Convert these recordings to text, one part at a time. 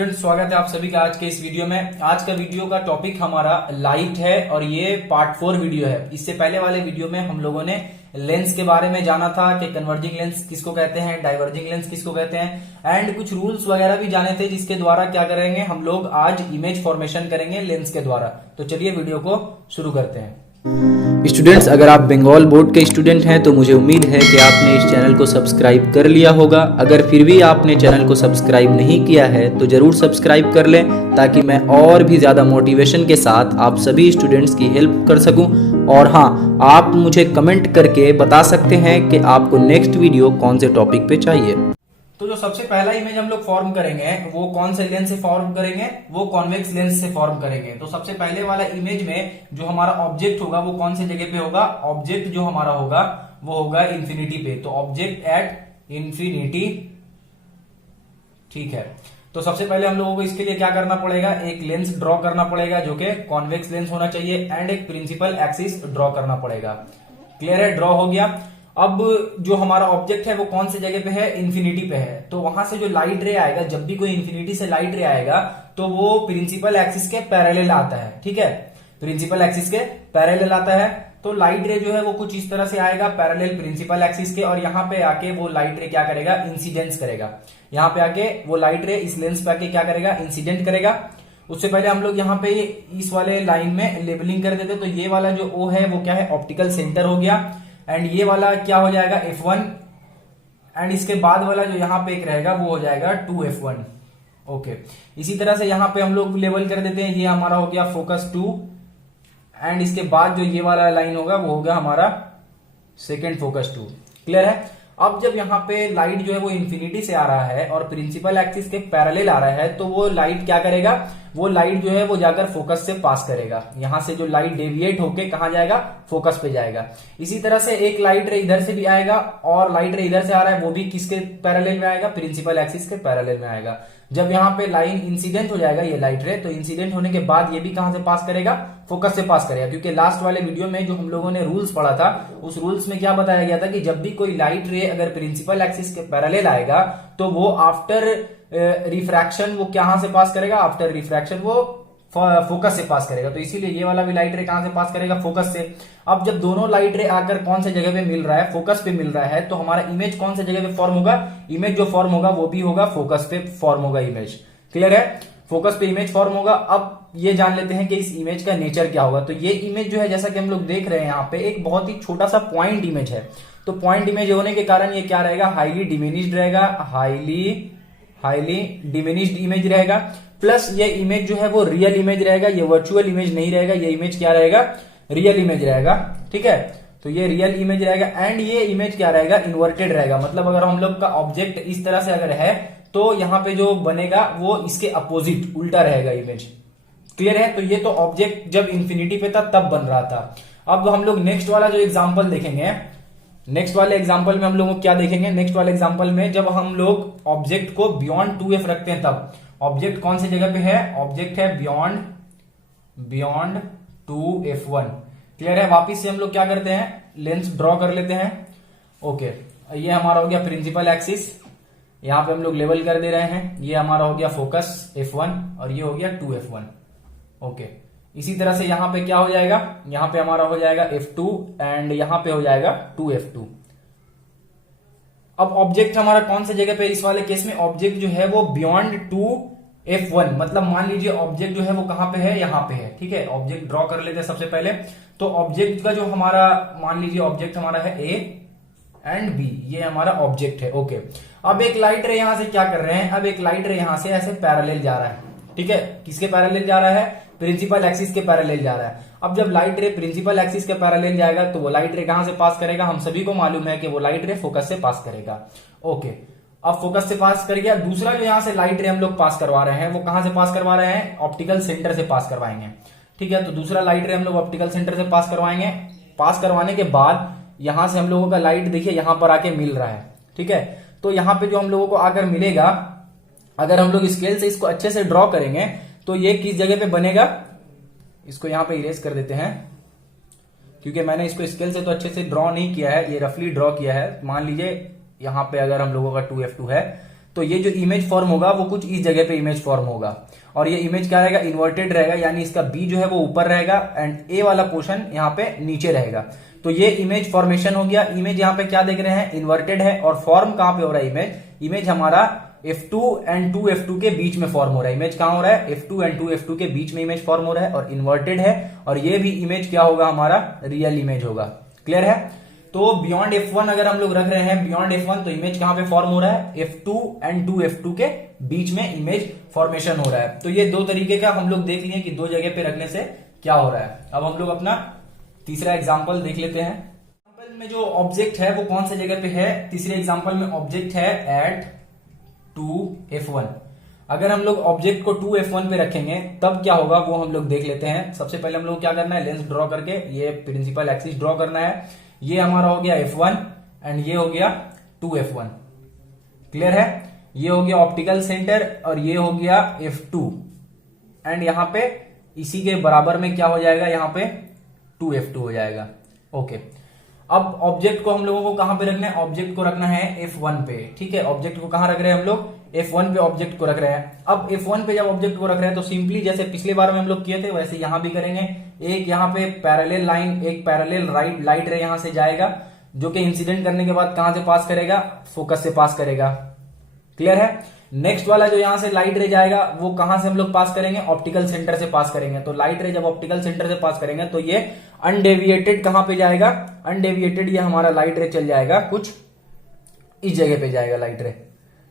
Friends, स्वागत है आप सभी का आज के इस वीडियो में। आज का वीडियो का टॉपिक हमारा लाइट है और ये पार्ट 4 वीडियो है। इससे पहले वाले वीडियो में हम लोगों ने लेंस के बारे में जाना था कि कन्वर्जिंग लेंस किसको कहते हैं, डाइवर्जिंग लेंस किसको कहते हैं एंड कुछ रूल्स वगैरह भी जाने थे, जिसके द्वारा क्या करेंगे हम लोग आज इमेज फॉर्मेशन करेंगे लेंस के द्वारा। तो चलिए वीडियो को शुरू करते हैं। स्टूडेंट्स, अगर आप बंगाल बोर्ड के स्टूडेंट हैं तो मुझे उम्मीद है कि आपने इस चैनल को सब्सक्राइब कर लिया होगा। अगर फिर भी आपने चैनल को सब्सक्राइब नहीं किया है तो ज़रूर सब्सक्राइब कर लें, ताकि मैं और भी ज़्यादा मोटिवेशन के साथ आप सभी स्टूडेंट्स की हेल्प कर सकूं। और हाँ, आप मुझे कमेंट करके बता सकते हैं कि आपको नेक्स्ट वीडियो कौन से टॉपिक पे चाहिए। तो जो सबसे पहला इमेज हम लोग फॉर्म करेंगे वो कौन से लेंस से फॉर्म करेंगे, वो कॉन्वेक्स लेंस से फॉर्म करेंगे। तो सबसे पहले वाला इमेज में जो हमारा ऑब्जेक्ट होगा वो कौन से जगह पे होगा, ऑब्जेक्ट जो हमारा होगा वो होगा इंफिनिटी पे। तो ऑब्जेक्ट एट इंफिनिटी, ठीक है। तो सबसे पहले हम लोगों को इसके लिए क्या करना पड़ेगा, एक लेंस ड्रॉ करना पड़ेगा जो कि कॉन्वेक्स लेंस होना चाहिए एंड एक प्रिंसिपल एक्सिस ड्रॉ करना पड़ेगा। क्लियर है, ड्रॉ हो गया। अब जो हमारा ऑब्जेक्ट है वो कौन से जगह पे है, इंफिनिटी पे है। तो वहां से जो लाइट रे आएगा, जब भी कोई इंफिनिटी से लाइट रे आएगा तो वो प्रिंसिपल एक्सिस के पैरेलल आता है। ठीक है, प्रिंसिपल एक्सिस के पैरेलल आता है। तो लाइट रे जो है वो कुछ इस तरह से आएगा पैरेलल प्रिंसिपल एक्सिस के, और यहाँ पे आके वो लाइट रे क्या करेगा, इंसिडेंस करेगा। यहाँ पे आके वो लाइट रे इस लेंस पे आके क्या करेगा, इंसिडेंट करेगा। उससे पहले हम लोग यहाँ पे इस वाले लाइन में लेबलिंग कर देते। तो ये वाला जो O है वो क्या है, ऑप्टिकल सेंटर हो गया। एंड ये वाला क्या हो जाएगा, F1। एंड इसके बाद वाला जो यहाँ पे एक रहेगा वो हो जाएगा 2F1। ओके, इसी तरह से यहाँ पे हम लोग लेबल कर देते हैं। ये हमारा हो गया फोकस 2 एंड इसके बाद जो ये वाला लाइन होगा वो होगा हमारा सेकेंड फोकस 2। क्लियर है। अब जब यहाँ पे लाइट जो है वो इंफिनिटी से आ रहा है और प्रिंसिपल एक्सिस के पैरेलल आ रहा है, तो वो लाइट क्या करेगा, वो लाइट जो है वो जाकर फोकस से पास करेगा। यहां से जो लाइट डेविएट होके कहां जाएगा, फोकस पे जाएगा। इसी तरह से एक लाइट रे इधर से भी आएगा और लाइट रे इधर से आ रहा है, वो भी किसके पैरेलल में आएगा, प्रिंसिपल एक्सिस के पैरेलल में आएगा। जब यहाँ पे लाइन इंसिडेंट हो जाएगा ये लाइट रे, तो इंसिडेंट होने के बाद ये भी कहां से पास करेगा, फोकस से पास करेगा। क्योंकि लास्ट वाले वीडियो में जो हम लोगों ने रूल्स पढ़ा था, उस रूल्स में क्या बताया गया था कि जब भी कोई लाइट रे अगर प्रिंसिपल एक्सिस के पैरेलल आएगा तो वो आफ्टर रिफ्रैक्शन वो कहां से पास करेगा, आफ्टर रिफ्रैक्शन वो फोकस से पास करेगा। तो इसीलिए ये वाला भी लाइट रे कहां से पास करेगा, फोकस से। अब जब दोनों लाइट रे आकर कौन से जगह पे मिल रहा है, फोकस पे मिल रहा है, तो हमारा इमेज कौन से जगह पे फॉर्म होगा, इमेज जो फॉर्म होगा वो भी होगा फोकस पे फॉर्म होगा इमेज। क्लियर है, फोकस पे इमेज फॉर्म होगा। अब ये जान लेते हैं कि इस इमेज का नेचर क्या होगा। तो ये इमेज जो है, जैसा कि हम लोग देख रहे हैं यहाँ पे, एक बहुत ही छोटा सा पॉइंट इमेज है। तो पॉइंट इमेज होने के कारण ये क्या रहेगा, हाईली डिमिनिश्ड रहेगा, हाईली डिमिनिश्ड इमेज रहेगा। प्लस ये इमेज जो है वो रियल इमेज रहेगा, ये वर्चुअल इमेज नहीं रहेगा। ये इमेज क्या रहेगा, रियल इमेज रहेगा। ठीक है, तो ये रियल इमेज रहेगा। एंड ये इमेज क्या रहेगा, इन्वर्टेड रहेगा। मतलब अगर हम लोग का ऑब्जेक्ट इस तरह से अगर है तो यहाँ पे जो बनेगा वो इसके अपोजिट उल्टा रहेगा इमेज। क्लियर है। तो ये तो ऑब्जेक्ट जब इंफिनिटी पे था तब बन रहा था। अब हम लोग नेक्स्ट वाला जो एग्जांपल देखेंगे, नेक्स्ट वाले एग्जांपल में हम लोग क्या देखेंगे, नेक्स्ट वाले एग्जांपल में जब हम लोग ऑब्जेक्ट को बियॉन्ड 2F रखते हैं, तब ऑब्जेक्ट कौन सी जगह पे है, ऑब्जेक्ट है बियॉन्ड 2F1। क्लियर है। वापिस से हम लोग क्या करते हैं, लेंस ड्रॉ कर लेते हैं। ओके, ये हमारा हो गया प्रिंसिपल एक्सिस, यहां पे हम लोग लेवल कर दे रहे हैं। ये हमारा हो गया फोकस F1 और ये हो गया 2F1। ओके, इसी तरह से यहां पे क्या हो जाएगा, यहां पे हमारा हो जाएगा F2 एंड यहां पे हो जाएगा 2F2। अब ऑब्जेक्ट हमारा कौन से जगह पे, इस वाले केस में ऑब्जेक्ट जो है वो बियॉन्ड 2F1। मतलब मान लीजिए ऑब्जेक्ट जो है वो कहां पे है, यहां पे है। ठीक है, ऑब्जेक्ट ड्रॉ कर लेते हैं सबसे पहले। तो ऑब्जेक्ट का जो हमारा, मान लीजिए ऑब्जेक्ट हमारा है A एंड B, ये हमारा ऑब्जेक्ट है। ओके, अब एक लाइट रे यहां से क्या कर रहे हैं, अब एक लाइट रे यहां से ऐसे पैरेलल जा रहा है। ठीक है, किसके पैरेलल जा रहा है, प्रिंसिपल एक्सिस के पैरेलल जा रहा है। अब जब लाइट रे प्रिंसिपल एक्सिस के पैरेलल जाएगा तो वो लाइट रे कहां से पास करेगा, हम सभी को मालूम है कि वो लाइट रे फोकस से पास करेगा। ओके, अब फोकस से पास कर गया। दूसरा जो यहां से लाइट रे हम लोग पास करवा रहे हैं वो कहां से पास करवा रहे हैं, ऑप्टिकल सेंटर से पास करवाएंगे। ठीक है, तो दूसरा लाइट रे हम लोग ऑप्टिकल सेंटर से पास करवाएंगे। पास करवाने के बाद यहां से हम लोगों का लाइट देखिए यहां पर आके मिल रहा है। ठीक है, तो यहां पे जो हम लोगों को आकर मिलेगा, अगर हम लोग स्केल से इसको अच्छे से ड्रॉ करेंगे तो ये किस जगह पे बनेगा, इसको यहां पे इरेज कर देते हैं क्योंकि मैंने इसको स्केल से तो अच्छे से ड्रॉ नहीं किया है, ये रफली ड्रॉ किया है। मान लीजिए यहां पे अगर हम लोगों का 2F2 है तो ये जो इमेज फॉर्म होगा वो कुछ इस जगह पे इमेज फॉर्म होगा, और ये इमेज क्या रहेगा, इन्वर्टेड रहेगा, यानी इसका बी जो है वो ऊपर रहेगा एंड ए वाला पोर्शन यहाँ पे नीचे रहेगा। तो ये इमेज फॉर्मेशन हो गया। इमेज यहाँ पे क्या देख रहे हैं, इन्वर्टेड है, और फॉर्म कहां पे हो रहा है इमेज, इमेज हमारा F2 एंड 2F2 के बीच में फॉर्म हो रहा है। इमेज कहां हो रहा है, F2 एंड 2F2 के बीच में इमेज फॉर्म हो रहा है और इन्वर्टेड है, और ये भी इमेज क्या होगा, हमारा रियल इमेज होगा। क्लियर है। तो बियॉन्ड F1 अगर हम लोग रख रहे हैं, बियॉन्ड F1, तो इमेज कहां पे फॉर्म हो रहा है, F2 एंड 2F2 के बीच में इमेज फॉर्मेशन हो रहा है। तो ये दो तरीके का हम लोग देख लिए कि दो जगह पे रखने से क्या हो रहा है। अब हम लोग अपना तीसरा एग्जाम्पल देख लेते हैं। एग्जाम्पल में जो ऑब्जेक्ट है वो कौन से जगह पे है, तीसरे एग्जाम्पल में ऑब्जेक्ट है एट 2F1। अगर हम लोग ऑब्जेक्ट को 2F1 पे रखेंगे तब क्या होगा वो हम लोग देख लेते हैं। सबसे पहले हम लोग क्या करना है, लेंस ड्रॉ करके ये प्रिंसिपल एक्सिस ड्रॉ करना है। ये हमारा हो गया F1 एंड ये हो गया 2F1। क्लियर है। ये हो गया ऑप्टिकल सेंटर और ये हो गया F2 एंड यहां पे इसी के बराबर में क्या हो जाएगा, यहां पे 2F2 हो जाएगा। ओके, अब ऑब्जेक्ट को हम लोगों को कहां पे रखना है, ऑब्जेक्ट को रखना है F1 पे। ठीक है, ऑब्जेक्ट को कहां रख रहे हैं हम लोग, F1 पे ऑब्जेक्ट को रख रहे हैं। अब F1 पे जब ऑब्जेक्ट को रख रहे हैं तो सिंपली जैसे पिछले बार में हम लोग किए थे वैसे यहां भी करेंगे। एक यहां पे पैरेलल लाइन, एक पैरेलल लाइट रे यहां से जाएगा जो कि इंसिडेंट करने के बाद कहां से पास करेगा, फोकस से पास करेगा। क्लियर है। नेक्स्ट वाला जो यहां से लाइट रे जाएगा वो कहां से हम लोग पास करेंगे, ऑप्टिकल सेंटर से पास करेंगे। तो लाइट रे जब ऑप्टिकल सेंटर से पास करेंगे तो ये अनडेविएटेड कहां पे जाएगा, अनडेविएटेड ये हमारा लाइट रे चल जाएगा, कुछ इस जगह पे जाएगा लाइट रे।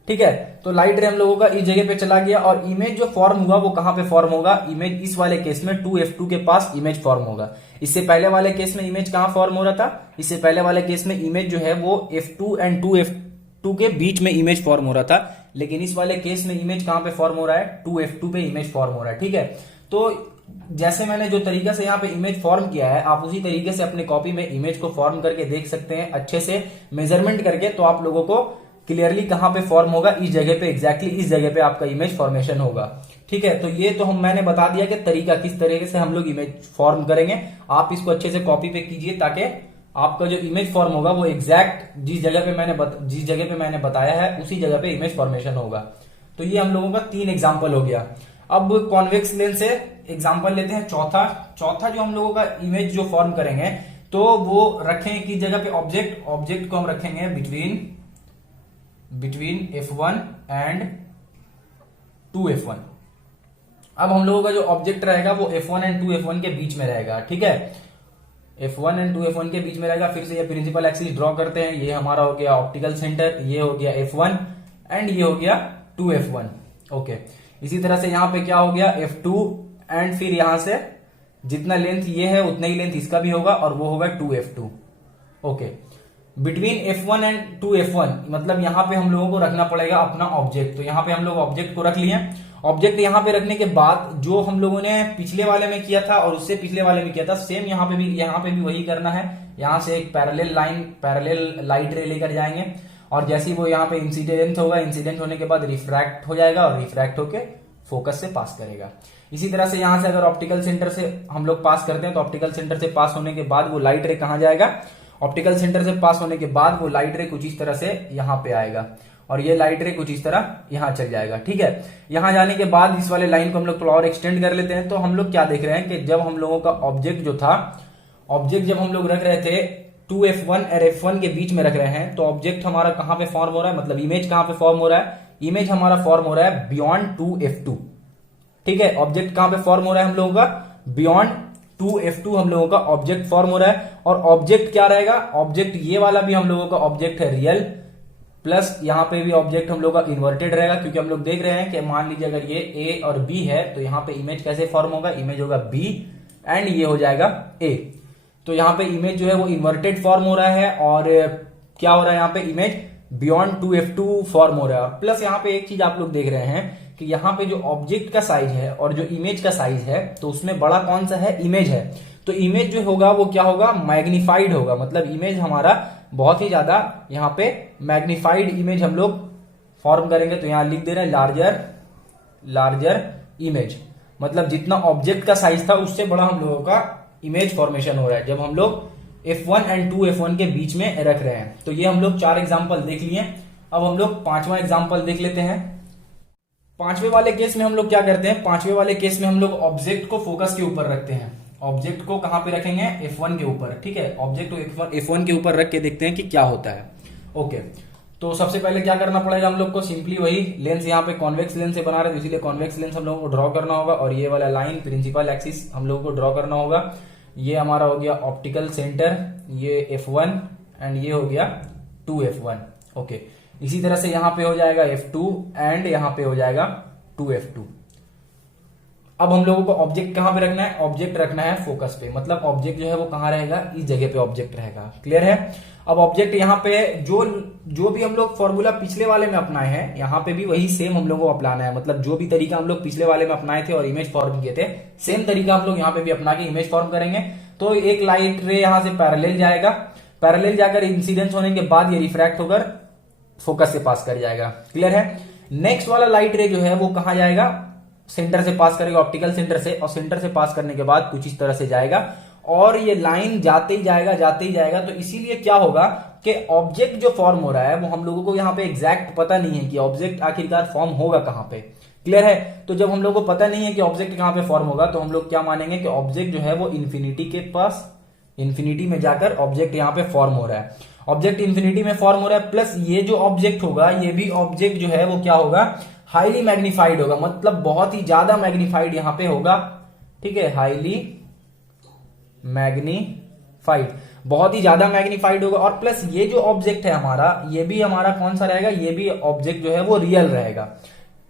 ठीक है, तो लाइट रे हम लोगों का इस जगह पे चला गया और इमेज जो फॉर्म हुआ वो कहां पे फॉर्म होगा, इमेज इस वाले केस में 2F2 के पास इमेज फॉर्म होगा। इससे पहले वाले केस में इमेज कहां फॉर्म हो रहा था, इससे पहले वाले केस में इमेज जो है वो F2 एंड 2F2 के बीच में इमेज फॉर्म हो रहा था, लेकिन इस वाले केस में इमेज कहां पे फॉर्म हो रहा है, 2F2 पे इमेज फॉर्म हो रहा है। ठीक है, तो जैसे मैंने जो तरीका से यहाँ पे इमेज फॉर्म किया है आप उसी तरीके से अपने कॉपी में इमेज को फॉर्म करके देख सकते हैं अच्छे से मेजरमेंट करके। तो आप लोगों को क्लियरली कहां पे फॉर्म होगा, इस जगह पे, एग्जैक्टली इस जगह पे आपका इमेज फॉर्मेशन होगा। ठीक है, तो ये तो मैंने बता दिया कि तरीका किस तरीके से हम लोग इमेज फॉर्म करेंगे। आप इसको अच्छे से कॉपी पे कीजिए ताकि आपका जो इमेज फॉर्म होगा वो एग्जैक्ट जिस जगह पे मैंने बताया है उसी जगह पे इमेज फॉर्मेशन होगा। तो ये हम लोगों का 3 एग्जाम्पल हो गया। अब कॉन्वेक्स लेंस से एग्जाम्पल लेते हैं चौथा जो हम लोगों का इमेज जो फॉर्म करेंगे तो वो रखेंगे किस जगह पे, ऑब्जेक्ट को हम रखेंगे बिटवीन F1 एंड 2F1। अब हम लोगों का जो ऑब्जेक्ट रहेगा वो F1 एंड 2F1 के बीच में रहेगा। ठीक है, F1 एंड 2F1 के बीच में रहेगा। फिर से ये प्रिंसिपल एक्सिस ड्रॉ करते हैं। ये हमारा हो गया ऑप्टिकल सेंटर, ये हो गया F1 एंड ये हो गया 2F1। ओके, इसी तरह से यहां पे क्या हो गया, F2 एंड फिर यहां से जितना लेंथ ये है उतना ही लेंथ इसका भी होगा और वो होगा 2F2। Okay, between F1 and 2F1 मतलब यहां पे हम लोगों को रखना पड़ेगा अपना ऑब्जेक्ट। तो यहां पे हम लोग ऑब्जेक्ट को रख लिए। ऑब्जेक्ट यहां पे रखने के बाद जो हम लोगों ने पिछले वाले में किया था और उससे पिछले वाले में किया था सेम यहां पे भी वही करना है। यहां से एक पैरेलल लाइट रे लेकर जाएंगे और जैसे ही वो यहाँ पे इंसिडेंट होगा, इंसिडेंट होने के बाद रिफ्रैक्ट हो जाएगा और रिफ्रैक्ट होके फोकस से पास करेगा। इसी तरह से यहां से अगर ऑप्टिकल सेंटर से हम लोग पास करते हैं तो ऑप्टिकल सेंटर से पास होने के बाद वो लाइट रे कहां जाएगा, ऑप्टिकल सेंटर से पास होने के बाद वो लाइट रे कुछ इस तरह से यहां पे आएगा और ये लाइट रे कुछ इस तरह यहां चल जाएगा। ठीक है, यहां जाने के बाद इस वाले लाइन को हम लोग थोड़ा और एक्सटेंड कर लेते हैं। तो हम लोग क्या देख रहे हैं कि जब हम लोगों का ऑब्जेक्ट जो था, ऑब्जेक्ट जब हम लोग रख रहे थे 2F1 और F1 के बीच में रख रहे हैं तो ऑब्जेक्ट हमारा कहां पे फॉर्म हो रहा है, मतलब इमेज कहां पे फॉर्म हो रहा है, इमेज हमारा फॉर्म हो रहा है बियॉन्ड 2F2। ठीक है, ऑब्जेक्ट कहां पे फॉर्म हो रहा है हम लोगों का, बियॉन्ड 2F2 हम लोगों का ऑब्जेक्ट फॉर्म हो रहा है। और ऑब्जेक्ट क्या रहेगा, ऑब्जेक्ट ये वाला भी हम लोगों का ऑब्जेक्ट है रियल, प्लस यहां पे भी ऑब्जेक्ट हम लोग का इन्वर्टेड रहेगा क्योंकि हम लोग देख रहे हैं कि मान लीजिए अगर ये A और B है तो यहां पे इमेज कैसे फॉर्म होगा, इमेज होगा B एंड ये हो जाएगा A। तो यहाँ पे इमेज जो है वो इन्वर्टेड फॉर्म हो रहा है और क्या हो रहा है यहाँ पे इमेज बियॉन्ड 2F2 फॉर्म हो रहा है। प्लस यहाँ पे एक चीज आप लोग देख रहे हैं कि यहाँ पे जो ऑब्जेक्ट का साइज है और जो इमेज का साइज है तो उसमें बड़ा कौन सा है, इमेज है। तो इमेज जो होगा वो क्या होगा, मैग्निफाइड होगा, मतलब इमेज हमारा बहुत ही ज्यादा यहाँ पे मैग्निफाइड इमेज हम लोग फॉर्म करेंगे। तो यहाँ लिख दे रहे हैं लार्जर इमेज, मतलब जितना ऑब्जेक्ट का साइज था उससे बड़ा हम लोगों का इमेज फॉर्मेशन हो रहा है जब हम लोग F1 एंड 2F1 के बीच में रख रहे हैं। तो ये हम लोग 4 एग्जांपल देख लिए। अब हम लोग पांचवा एग्जाम्पल देख लेते हैं। पांचवे वाले केस में हम लोग क्या करते हैं, पांचवे वाले केस में हम लोग ऑब्जेक्ट को फोकस के ऊपर रखते हैं। ऑब्जेक्ट को कहां पे रखेंगे, F1 के ऊपर, ठीक है। ऑब्जेक्ट को F1 के ऊपर रख के देखते हैं कि क्या होता है। ओके, तो सबसे पहले क्या करना पड़ेगा हम लोग को, सिंपली वही लेंस, यहाँ पे कॉन्वेक्स लेंस से बना रहे हैं, इसीलिए कॉन्वेक्स लेंस हम लोगों को ड्रॉ करना होगा, और ये वाला लाइन प्रिंसिपल एक्सिस हम लोगों को ड्रॉ करना होगा। ये हमारा हो गया ऑप्टिकल सेंटर, ये F1 एंड ये हो गया 2F1। ओके, इसी तरह से यहाँ पे हो जाएगा F2 एंड यहाँ पे हो जाएगा 2F2। अब हम लोगों को ऑब्जेक्ट कहां पे रखना है, ऑब्जेक्ट रखना है फोकस पे, मतलब ऑब्जेक्ट जो है वो कहां रहेगा, इस जगह पे ऑब्जेक्ट रहेगा। क्लियर है। अब ऑब्जेक्ट यहाँ पे जो भी हम लोग फॉर्मूला पिछले वाले में अपनाए हैं, यहाँ पे भी वही सेम हम लोगों को अपनाना है। मतलब जो भी तरीका हम लोग पिछले वाले में अपनाए थे और इमेज फॉर्म किए थे, सेम तरीका हम लोग यहाँ पे भी अपना के इमेज फॉर्म करेंगे। तो एक लाइट रे यहाँ से पैरेलल जाएगा, पैरेलल जाकर इंसिडेंस होने के बाद ये रिफ्रैक्ट होकर फोकस से पास कर जाएगा। क्लियर है। नेक्स्ट वाला लाइट रे जो है वो कहां जाएगा, सेंटर से पास करेगा, ऑप्टिकल सेंटर से, और सेंटर से पास करने के बाद कुछ इस तरह से जाएगा, और ये लाइन जाते ही जाएगा, जाते ही जाएगा। तो इसीलिए क्या होगा कि ऑब्जेक्ट जो फॉर्म हो रहा है वो हम लोगों को यहाँ पे एग्जैक्ट पता नहीं है कि ऑब्जेक्ट आखिरकार फॉर्म होगा कहां पे। क्लियर है। तो जब हम लोग को पता नहीं है कि ऑब्जेक्ट कहां पे फॉर्म होगा, तो हम लोग क्या मानेंगे कि ऑब्जेक्ट जो है वो इन्फिनिटी के पास, इन्फिनिटी में जाकर ऑब्जेक्ट यहाँ पे फॉर्म हो रहा है। ऑब्जेक्ट इन्फिनिटी में फॉर्म हो रहा है, प्लस ये जो ऑब्जेक्ट होगा, ये भी ऑब्जेक्ट जो है वो क्या होगा, हाईली मैग्नीफाइड होगा, मतलब बहुत ही ज्यादा मैग्नीफाइड यहां पे होगा। ठीक है, हाईली मैग्नीफाइड, बहुत ही ज्यादा मैग्नीफाइड होगा। और प्लस ये जो ऑब्जेक्ट है हमारा, ये भी हमारा कौन सा रहेगा, ये भी ऑब्जेक्ट जो है वो रियल रहेगा।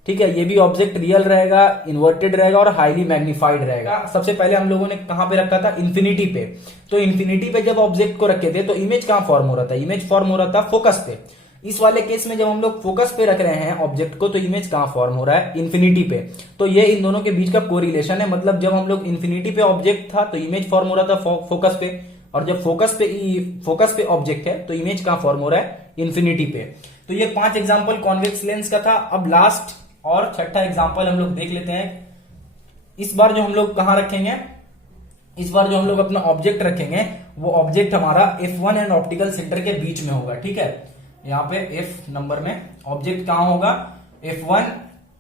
ठीक है, ये भी ऑब्जेक्ट रियल रहेगा, इन्वर्टेड रहेगा और हाईली मैग्नीफाइड रहेगा। सबसे पहले हम लोगों ने कहां पे रखा था, इन्फिनिटी पे। तो इन्फिनिटी पे जब ऑब्जेक्ट को रखे थे तो इमेज कहां फॉर्म हो रहा था, इमेज फॉर्म हो रहा था फोकस पे। इस वाले केस में जब हम लोग फोकस पे रख रहे हैं ऑब्जेक्ट को, तो इमेज कहां फॉर्म हो रहा है, इन्फिनिटी पे। तो ये इन दोनों के बीच का कोरिलेशन है, मतलब जब हम लोग इन्फिनिटी पे ऑब्जेक्ट था तो इमेज फॉर्म हो रहा था फोकस पे, और जब फोकस पे ऑब्जेक्ट है तो इमेज कहां फॉर्म हो रहा है, इन्फिनिटी पे। तो ये 5 एग्जाम्पल कॉन्वेक्स लेंस का था। अब लास्ट और छठा एग्जाम्पल हम लोग देख लेते हैं। इस बार जो हम लोग कहां रखेंगे, इस बार जो हम लोग अपना ऑब्जेक्ट रखेंगे, वो ऑब्जेक्ट हमारा F1 एंड ऑप्टिकल सेंटर के बीच में होगा। ठीक है, यहाँ पे F नंबर में ऑब्जेक्ट कहां होगा, F1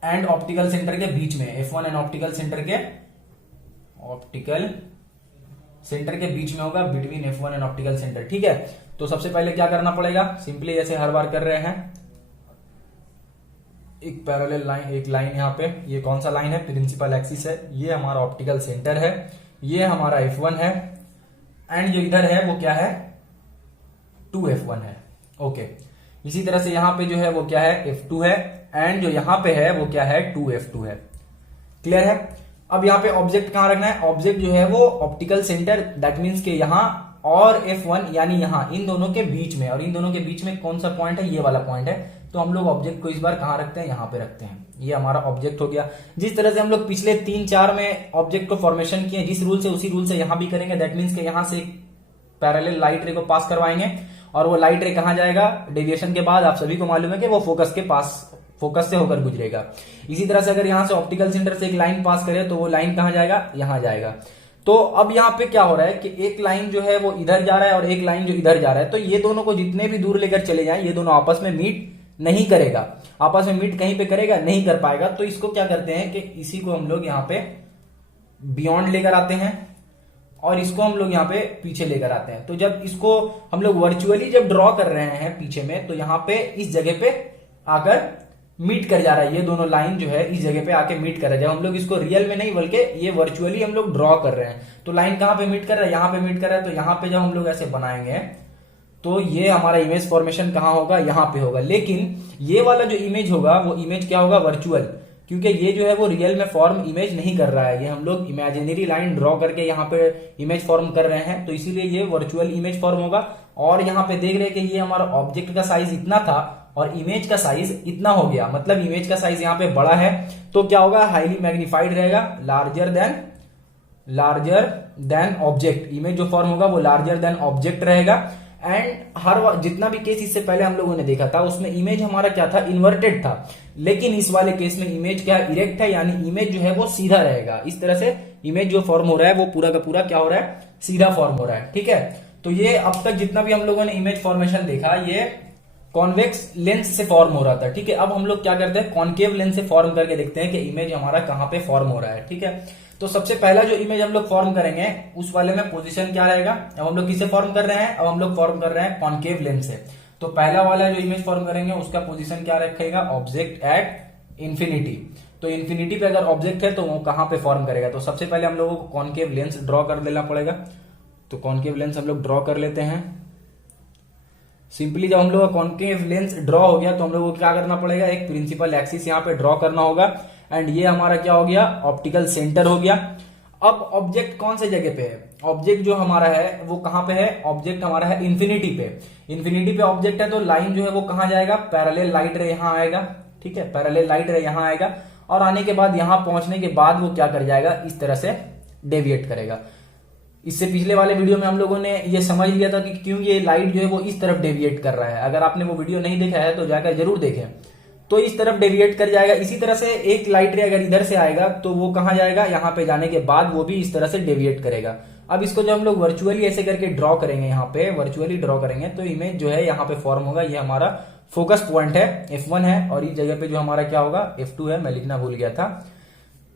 एंड ऑप्टिकल सेंटर के बीच में, F1 एंड ऑप्टिकल सेंटर के बीच में होगा, between F1 and optical centre. ठीक है, तो सबसे पहले क्या करना पड़ेगा, सिंपली जैसे हर बार कर रहे हैं, एक पैरेलल लाइन, एक लाइन यहाँ पे, ये कौन सा लाइन है, प्रिंसिपल एक्सिस है, ये हमारा ऑप्टिकल सेंटर है, ये हमारा F1 है, एंड जो इधर है वो क्या है, 2F1 है। ओके, इसी तरह से यहाँ पे जो है वो क्या है, F2 है, एंड जो यहाँ पे है वो क्या है, 2F2 है। क्लियर है। अब यहाँ पे ऑब्जेक्ट कहां रखना है, ऑब्जेक्ट जो है वो ऑप्टिकल सेंटर, दैट मीन्स के यहाँ और F1 यानी यहाँ, इन दोनों के बीच में, और इन दोनों के बीच में कौन सा पॉइंट है, ये वाला पॉइंट है। तो हम लोग ऑब्जेक्ट को इस बार कहां रखते हैं, यहाँ पे रखते हैं। ये हमारा ऑब्जेक्ट हो गया। जिस तरह से हम लोग पिछले 3-4 में ऑब्जेक्ट को फॉर्मेशन किए, जिस रूल से, उसी रूल से यहाँ भी करेंगे। दैट मीन्स के यहाँ से पैरेलल लाइट रे को पास करवाएंगे, और वो लाइट रे कहां जाएगा, डेविएशन के बाद आप सभी को मालूम है कि वो फोकस के पास, फोकस से होकर गुजरेगा। इसी तरह से अगर यहां से ऑप्टिकल सेंटर से एक लाइन पास करे तो वो लाइन कहां जाएगा, यहां जाएगा। तो अब यहाँ पे क्या हो रहा है कि एक लाइन जो है वो इधर जा रहा है और एक लाइन जो इधर जा रहा है, तो ये दोनों को जितने भी दूर लेकर चले जाएं, ये दोनों आपस में मीट नहीं करेगा, आपस में मीट कहीं पे करेगा, नहीं कर पाएगा। तो इसको क्या करते हैं कि इसी को हम लोग यहाँ पे बियॉन्ड लेकर आते हैं, और इसको हम लोग यहाँ पे पीछे लेकर आते हैं। तो जब इसको हम लोग वर्चुअली जब ड्रॉ कर रहे हैं पीछे में, तो यहाँ पे इस जगह पे आकर मीट कर जा रहा है, ये दोनों लाइन जो है इस जगह पे आके मीट कर रहा है। जब हम लोग इसको रियल में नहीं बल्कि ये वर्चुअली हम लोग ड्रॉ कर रहे हैं, तो लाइन कहां पे मीट कर रहा है, यहाँ पे मीट कर रहा है। तो यहाँ पे जब हम लोग ऐसे बनाएंगे तो ये हमारा इमेज फॉर्मेशन कहां होगा, यहाँ पे होगा। लेकिन ये वाला जो इमेज होगा वो इमेज क्या होगा, वर्चुअल, क्योंकि ये जो है वो रियल में फॉर्म इमेज नहीं कर रहा है, ये हम लोग इमेजिनरी लाइन ड्रॉ करके यहाँ पे इमेज फॉर्म कर रहे हैं। तो इसीलिए ये वर्चुअल इमेज फॉर्म होगा। और यहाँ पे देख रहे हैं कि ये हमारा ऑब्जेक्ट का साइज इतना था और इमेज का साइज इतना हो गया, मतलब इमेज का साइज यहाँ पे बड़ा है। तो क्या होगा, हाईली मैग्नीफाइड रहेगा, लार्जर देन ऑब्जेक्ट। इमेज जो फॉर्म होगा वो लार्जर देन ऑब्जेक्ट रहेगा। एंड हर जितना भी केस इससे पहले हम लोगों ने देखा था उसमें इमेज हमारा क्या था, इन्वर्टेड था। लेकिन इस वाले केस में इमेज क्या, इरेक्ट है, यानी इमेज जो है वो सीधा रहेगा। इस तरह से इमेज जो फॉर्म हो रहा है वो पूरा का पूरा क्या हो रहा है, सीधा फॉर्म हो रहा है। ठीक है, तो ये अब तक जितना भी हम लोगों ने इमेज फॉर्मेशन देखा, ये कॉन्वेक्स लेंस से फॉर्म हो रहा था। ठीक है, अब हम लोग क्या करते हैं, कॉनकेव लेंस से फॉर्म करके देखते हैं कि इमेज हमारा कहां पे फॉर्म हो रहा है। ठीक है, तो सबसे पहला जो इमेज हम लोग फॉर्म करेंगे उस वाले में पोजीशन क्या रहेगा। अब हम लोग किसे फॉर्म कर रहे हैं, अब हम लोग फॉर्म कर रहे हैं कॉनकेव लेंस से। तो पहला वाला जो इमेज फॉर्म करेंगे उसका पोजीशन क्या रखेगा, ऑब्जेक्ट एट इंफिनिटी। तो इंफिनिटी पे अगर ऑब्जेक्ट है तो वो कहां पे फॉर्म करेगा। तो सबसे पहले हम लोगों को कॉनकेव लेंस ड्रॉ कर देना पड़ेगा। तो कॉनकेव लेंस हम लोग ड्रॉ कर लेते हैं। सिंपली जब हम लोग का कॉनकेव लेंस ड्रॉ हो गया तो हम लोग को क्या करना पड़ेगा, एक प्रिंसिपल एक्सिस यहाँ पे ड्रॉ करना होगा। एंड ये हमारा क्या हो गया, ऑप्टिकल सेंटर हो गया। अब ऑब्जेक्ट कौन से जगह पे है, ऑब्जेक्ट जो हमारा है वो कहां पे है, ऑब्जेक्ट हमारा है इंफिनिटी पे। इंफिनिटी पे ऑब्जेक्ट है तो लाइन जो है वो कहां जाएगा, पैरेलल लाइट रे यहां आएगा। ठीक है, पैरेलल लाइट रे यहां आएगा और आने के बाद यहां पहुंचने के बाद वो क्या कर जाएगा, इस तरह से डेविएट करेगा। इससे पिछले वाले वीडियो में हम लोगों ने ये समझ लिया था कि क्यों ये लाइट जो है वो इस तरफ डेविएट कर रहा है। अगर आपने वो वीडियो नहीं देखा है तो जाकर जरूर देखें। तो इस तरफ डेविएट कर जाएगा। इसी तरह से एक लाइट रे अगर इधर से आएगा तो वो कहां जाएगा, यहां पे जाने के बाद वो भी इस तरह से डेविएट करेगा। अब इसको जो हम लोग वर्चुअली ऐसे करके ड्रॉ करेंगे, यहाँ पे वर्चुअली ड्रॉ करेंगे तो इमेज जो है यहाँ पे फॉर्म होगा। ये हमारा फोकस पॉइंट है, F1 है और इस जगह पे जो हमारा क्या होगा, F2 है। मैं लिखना भूल गया था।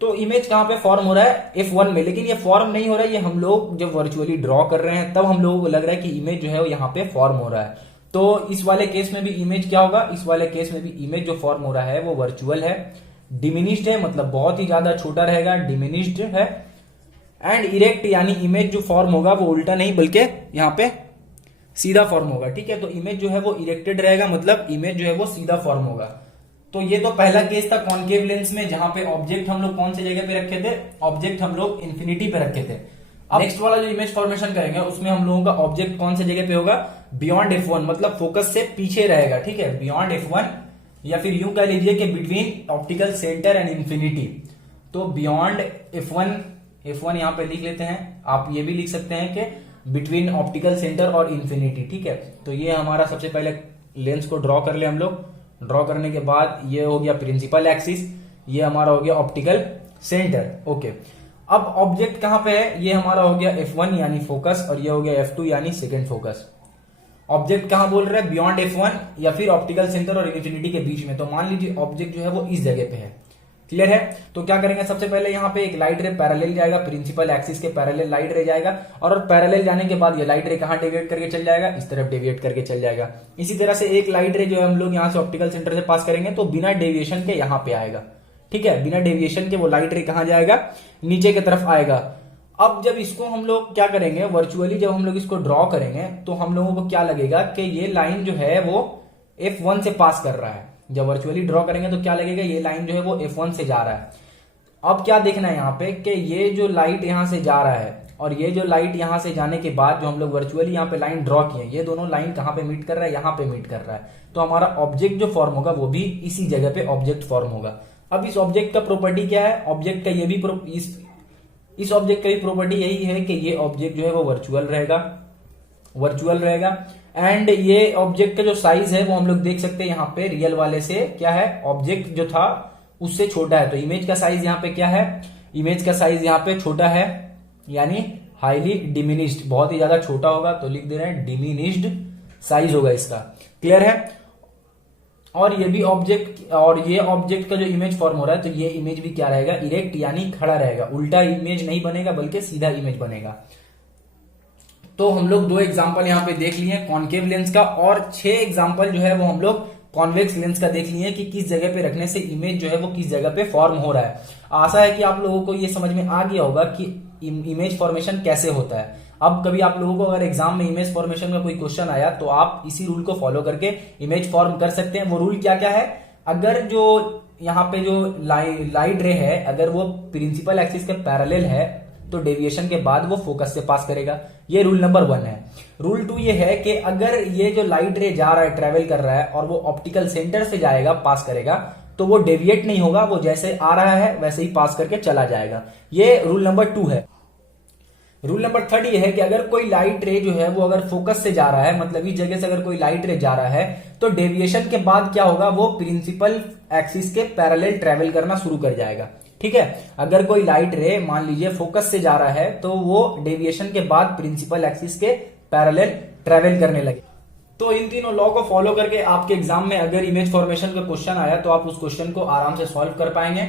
तो इमेज कहां पे फॉर्म हो रहा है, F1 में। लेकिन ये फॉर्म नहीं हो रहा है, ये हम लोग जब वर्चुअली ड्रॉ कर रहे हैं तब हम लोगों को लग रहा है कि इमेज जो है वो यहाँ पे फॉर्म हो रहा है। तो इस वाले केस में भी इमेज क्या होगा, इस वाले केस में भी इमेज जो फॉर्म हो रहा है वो वर्चुअल है, डिमिनिश्ड है, मतलब बहुत ही ज्यादा छोटा रहेगा, डिमिनिश्ड है। एंड इरेक्ट यानी इमेज जो फॉर्म होगा वो उल्टा नहीं बल्कि यहाँ पे सीधा फॉर्म होगा। ठीक है, तो इमेज जो है वो इरेक्टेड रहेगा, मतलब इमेज जो है वो सीधा फॉर्म होगा। तो ये तो पहला केस था कॉनकेव लेंस में, जहां पे ऑब्जेक्ट हम लोग कौन सी जगह पे रखे थे, ऑब्जेक्ट हम लोग इंफिनिटी पे रखे थे। अब नेक्स्ट वाला जो इमेज फॉर्मेशन करेंगे उसमें हम लोगों का ऑब्जेक्ट कौन सी जगह पे होगा, बियॉन्ड F1, मतलब फोकस से पीछे रहेगा। ठीक है, बियॉन्ड F1 या फिर यूं कह लीजिए कि between optical centre and infinity. तो बियॉन्ड F1 यहां पे लिख लेते हैं। आप ये भी लिख सकते हैं कि बिटवीन ऑप्टिकल सेंटर और इंफिनिटी। ठीक है, तो ये हमारा सबसे पहले लेंस को ड्रॉ कर ले हम लोग। ड्रॉ करने के बाद ये हो गया प्रिंसिपल एक्सिस, ये हमारा हो गया ऑप्टिकल सेंटर। ओके, अब ऑब्जेक्ट कहां पे है, ये हमारा हो गया F1 यानी फोकस और ये हो गया F2 यानी सेकंड फोकस। ऑब्जेक्ट कहां बोल रहे हैं, बियॉन्ड F1 या फिर ऑप्टिकल सेंटर और इंफिनिटी के बीच में। तो मान लीजिए ऑब्जेक्ट जो है वो इस जगह पे है। क्लियर है, तो क्या करेंगे, सबसे पहले यहाँ पे एक लाइट रे पैरेलल जाएगा, प्रिंसिपल एक्सिस के पैरेलल लाइट रे जाएगा और पैरेलल जाने के बाद ये लाइट रे कहां डेविएट करके चल जाएगा, इस तरफ डेविएट करके चल जाएगा। इसी तरह से एक लाइट रे जो है हम लोग यहाँ से ऑप्टिकल सेंटर से पास करेंगे तो बिना डेविएशन के यहाँ पे आएगा। ठीक है, बिना डेविएशन के वो लाइट रे कहां जाएगा, नीचे की तरफ आएगा। अब जब इसको हम लोग क्या करेंगे, वर्चुअली जब हम लोग इसको ड्रॉ करेंगे तो हम लोगों को क्या लगेगा कि ये लाइन जो है वो F1 से पास कर रहा है। जब वर्चुअली ड्रॉ करेंगे तो क्या लगेगा, ये लाइन जो है वो F1 से जा रहा है। अब क्या देखना है यहाँ पे कि ये जो लाइट यहाँ से जा रहा है और ये जो लाइट यहाँ से जाने के बाद जो हम लोग वर्चुअली यहाँ पे लाइन ड्रॉ किए, ये दोनों लाइन कहाँ पे मीट कर रहा है, यहाँ पे मीट कर रहा है। तो हमारा ऑब्जेक्ट जो फॉर्म होगा वो भी इसी जगह पे ऑब्जेक्ट फॉर्म होगा। अब इस ऑब्जेक्ट का प्रॉपर्टी क्या है, ऑब्जेक्ट का ये भी इस ऑब्जेक्ट का भी प्रॉपर्टी यही है कि ये ऑब्जेक्ट जो है वो वर्चुअल रहेगा। एंड ये ऑब्जेक्ट का जो साइज है वो हम लोग देख सकते हैं यहाँ पे रियल वाले से क्या है, ऑब्जेक्ट जो था उससे छोटा है। तो इमेज का साइज यहाँ पे क्या है, इमेज का साइज यहाँ पे छोटा है यानी हाईली डिमिनिश्ड, बहुत ही ज्यादा छोटा होगा। तो लिख दे रहे हैं डिमिनिश्ड साइज होगा इसका। क्लियर है, और ये भी ऑब्जेक्ट और ये ऑब्जेक्ट का जो इमेज फॉर्म हो रहा है तो ये इमेज भी क्या रहेगा, इरेक्ट यानी खड़ा रहेगा, उल्टा इमेज नहीं बनेगा बल्कि सीधा इमेज बनेगा। तो हम लोग 2 एग्जांपल यहाँ पे देख लिए कॉनकेव लेंस का और 6 एग्जांपल जो है वो हम लोग कॉन्वेक्स लेंस का देख लिए कि किस जगह पे रखने से इमेज जो है वो किस जगह पे फॉर्म हो रहा है। आशा है कि आप लोगों को ये समझ में आ गया होगा कि इमेज फॉर्मेशन कैसे होता है। अब कभी आप लोगों को अगर एग्जाम में इमेज फॉर्मेशन का कोई क्वेश्चन आया तो आप इसी रूल को फॉलो करके इमेज फॉर्म कर सकते हैं। वो रूल क्या क्या है, अगर जो यहाँ पे जो लाइट रे है अगर वो प्रिंसिपल एक्सिस के पैरेलल है तो डेविएशन के बाद वो फोकस से पास करेगा। ये रूल नंबर 1 है। रूल 2 ये है कि अगर ये जो लाइट रे जा रहा है, ट्रेवल कर रहा है और वो ऑप्टिकल सेंटर से जाएगा, पास करेगा, तो वो डेविएट नहीं होगा, वो जैसे आ रहा है वैसे ही पास करके चला जाएगा। ये रूल नंबर 2 है। रूल नंबर 3 ये है कि अगर कोई लाइट रे जो है वो अगर फोकस से जा रहा है, मतलब इस जगह से अगर कोई लाइट रे जा रहा है तो डेविएशन के बाद क्या होगा, वो प्रिंसिपल एक्सिस के पैरेलल ट्रेवल करना शुरू कर जाएगा। ठीक है, अगर कोई लाइट रे मान लीजिए फोकस से जा रहा है तो वो डेविएशन के बाद प्रिंसिपल एक्सिस के पैरेलल ट्रेवल करने लगे। तो इन तीनों लॉ को फॉलो करके आपके एग्जाम में अगर इमेज फॉर्मेशन का क्वेश्चन आया तो आप उस क्वेश्चन को आराम से सॉल्व कर पाएंगे।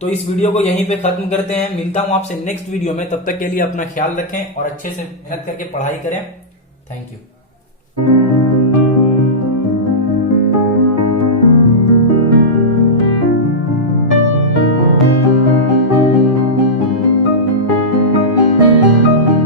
तो इस वीडियो को यहीं पे खत्म करते हैं, मिलता हूं आपसे नेक्स्ट वीडियो में। तब तक के लिए अपना ख्याल रखें और अच्छे से मेहनत करके पढ़ाई करें। Thank you.